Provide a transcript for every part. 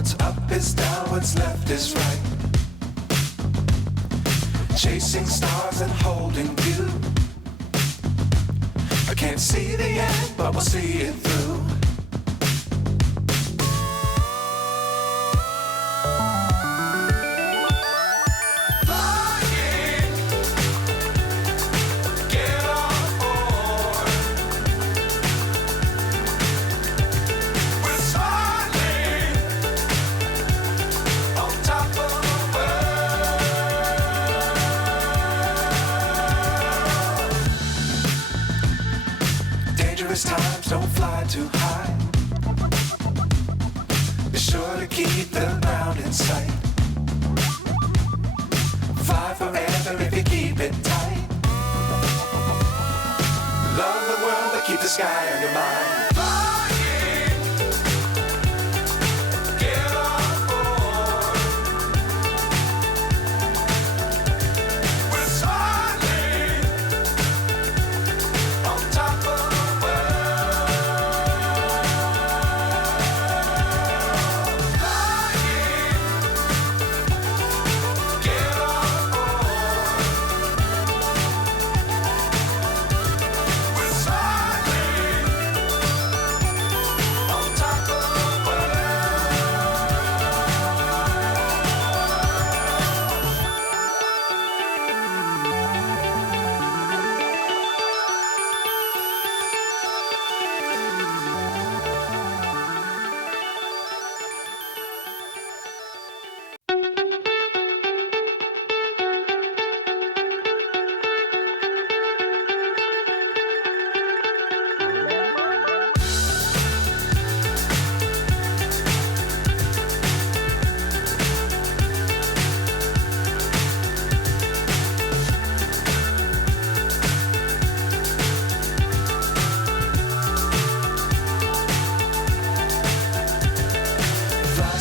What's up is down, what's left is right. Chasing stars and holding you. I can't see the end, but we'll see it through. Times don't fly too high. Be sure to keep the ground in sight. Fly forever if you keep it tight. Love the world but keep the sky on your mind.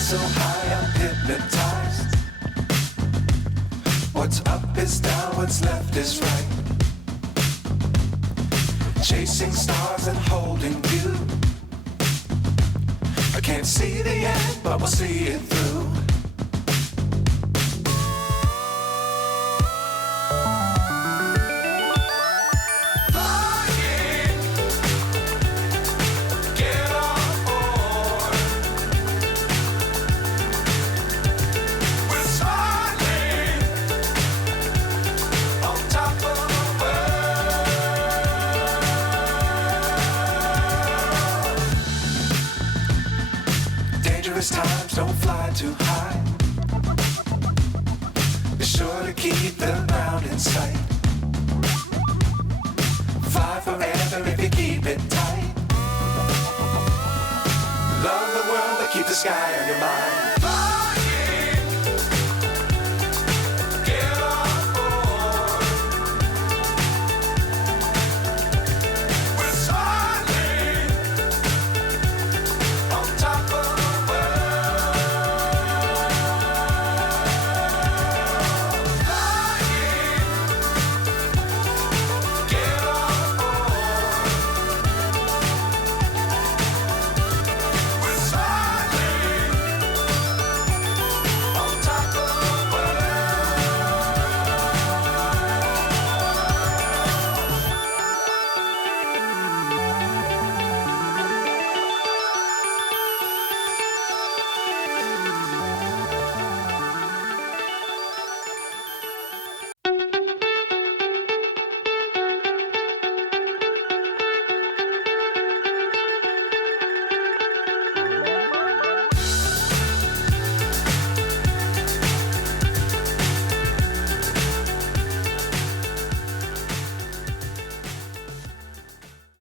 So high I'm hypnotized. What's up is down, what's left is right. Chasing stars and holding you. I can't see the end, but we'll see it through. Times don't fly too high. Be sure to keep the ground in sight. Fly forever if you keep it tight. Love the world but keep the sky on your mind.